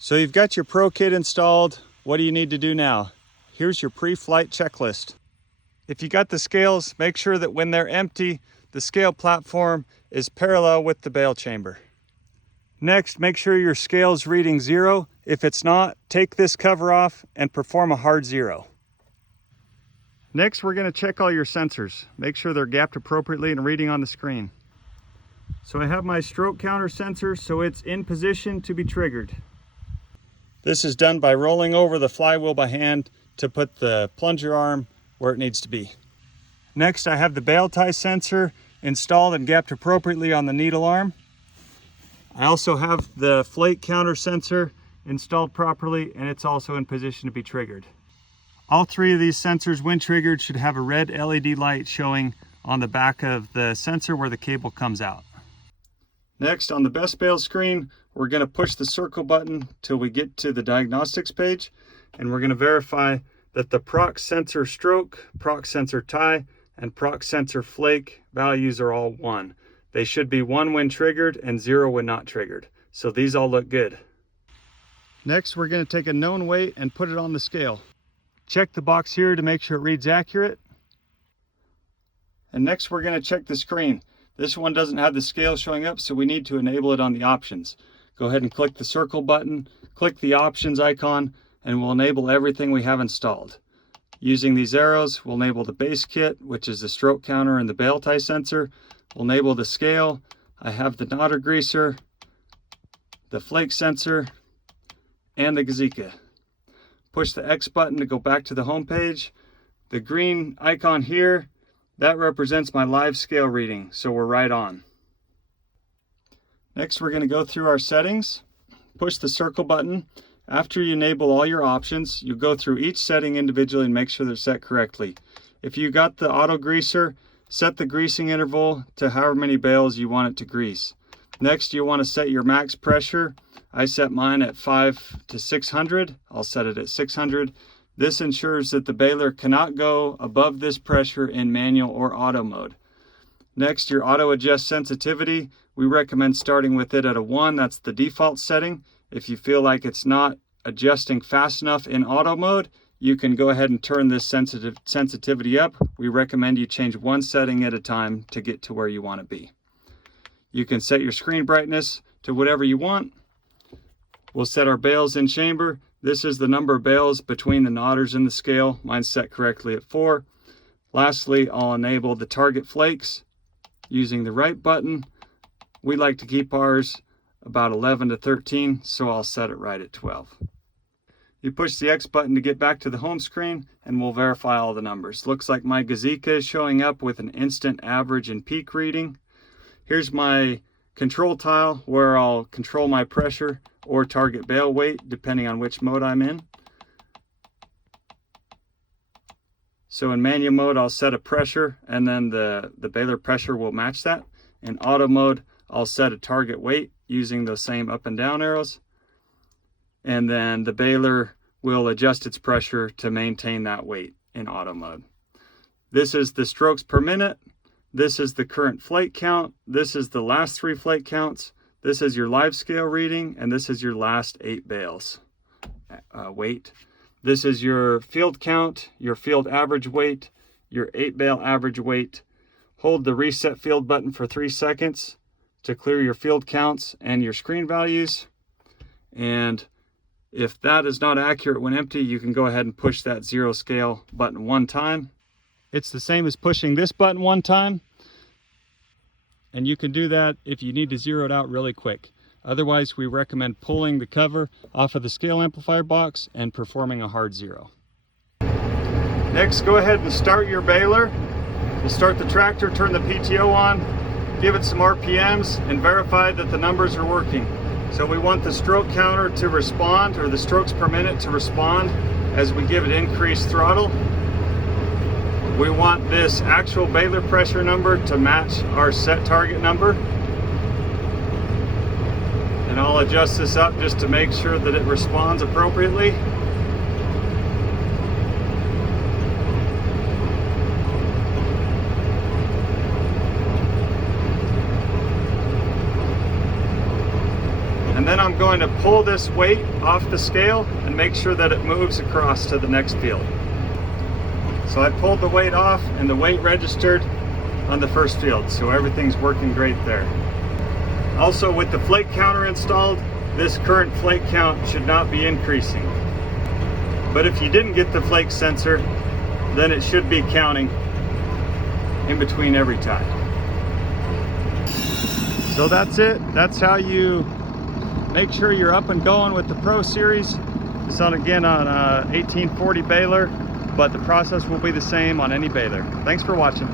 So you've got your Pro Kit installed. What do you need to do now? Here's your pre-flight checklist. If you got the scales, make sure that when they're empty, the scale platform is parallel with the bail chamber. Next, make sure your scale's reading 0. If it's not, take this cover off and perform a hard 0. Next, we're going to check all your sensors. Make sure they're gapped appropriately and reading on the screen. So I have my stroke counter sensor, so it's in position to be triggered. This is done by rolling over the flywheel by hand to put the plunger arm where it needs to be. Next, I have the bail tie sensor installed and gapped appropriately on the needle arm. I also have the flake counter sensor installed properly, and it's also in position to be triggered. All three of these sensors, when triggered, should have a red LED light showing on the back of the sensor where the cable comes out. Next, on the best bail screen, we're going to push the circle button till we get to the diagnostics page, and we're going to verify that the prox sensor stroke, prox sensor tie, and prox sensor flake values are all 1. They should be 1 when triggered and 0 when not triggered. So these all look good. Next, we're going to take a known weight and put it on the scale. Check the box here to make sure it reads accurate. And next, we're going to check the screen. This one doesn't have the scale showing up, so we need to enable it on the options. Go ahead and click the circle button, click the options icon, and we'll enable everything we have installed. Using these arrows, we'll enable the base kit, which is the stroke counter and the bail tie sensor. We'll enable the scale. I have the knotter greaser, the flake sensor, and the Gazika. Push the X button to go back to the home page. The green icon here, that represents my live scale reading, so we're right on. Next, we're going to go through our settings. Push the circle button. After you enable all your options, you go through each setting individually and make sure they're set correctly. If you got the auto greaser, set the greasing interval to however many bails you want it to grease. Next, you want to set your max pressure. I set mine at 5 to 600. I'll set it at 600. This ensures that the baler cannot go above this pressure in manual or auto mode. Next, your auto adjust sensitivity. We recommend starting with it at a 1. That's the default setting. If you feel like it's not adjusting fast enough in auto mode, you can go ahead and turn this sensitivity up. We recommend you change 1 setting at a time to get to where you want to be. You can set your screen brightness to whatever you want. We'll set our bails in chamber. This is the number of bails between the knotters and the scale. Mine's set correctly at 4. Lastly, I'll enable the target flakes using the right button. We like to keep ours about 11 to 13, so I'll set it right at 12. You push the X button to get back to the home screen, and we'll verify all the numbers. Looks like my Gazika is showing up with an instant average and peak reading. Here's my control tile where I'll control my pressure or target bail weight depending on which mode I'm in. So in manual mode, I'll set a pressure, and then the baler pressure will match that. In auto mode, I'll set a target weight using those same up and down arrows. And then the baler will adjust its pressure to maintain that weight in auto mode. This is the strokes per minute. This is the current flake count. This is the last 3 flake counts. This is your live scale reading, and this is your last 8 bails weight. This is your field count, your field average weight, your 8 bail average weight. Hold the reset field button for 3 seconds to clear your field counts and your screen values. And if that is not accurate when empty, you can go ahead and push that 0 scale button 1 time. It's the same as pushing this button 1 time. And you can do that if you need to zero it out really quick. Otherwise, we recommend pulling the cover off of the scale amplifier box and performing a hard 0. Next, go ahead and start your baler. We'll start the tractor, turn the PTO on, give it some RPMs, and verify that the numbers are working. So we want the stroke counter to respond, or the strokes per minute to respond as we give it increased throttle. We want this actual baler pressure number to match our set target number. And I'll adjust this up just to make sure that it responds appropriately. And then I'm I'm going to pull this weight off the scale and make sure that it moves across to the next field. So I pulled the weight off and the weight registered on the first field, so everything's working great there. Also, with the flake counter installed, this current flake count should not be increasing. But if you didn't get the flake sensor, then it should be counting in between every time. So that's it. That's how you make sure you're up and going with the Pro Series. It's again on a 1840 baler, but the process will be the same on any baler. Thanks for watching.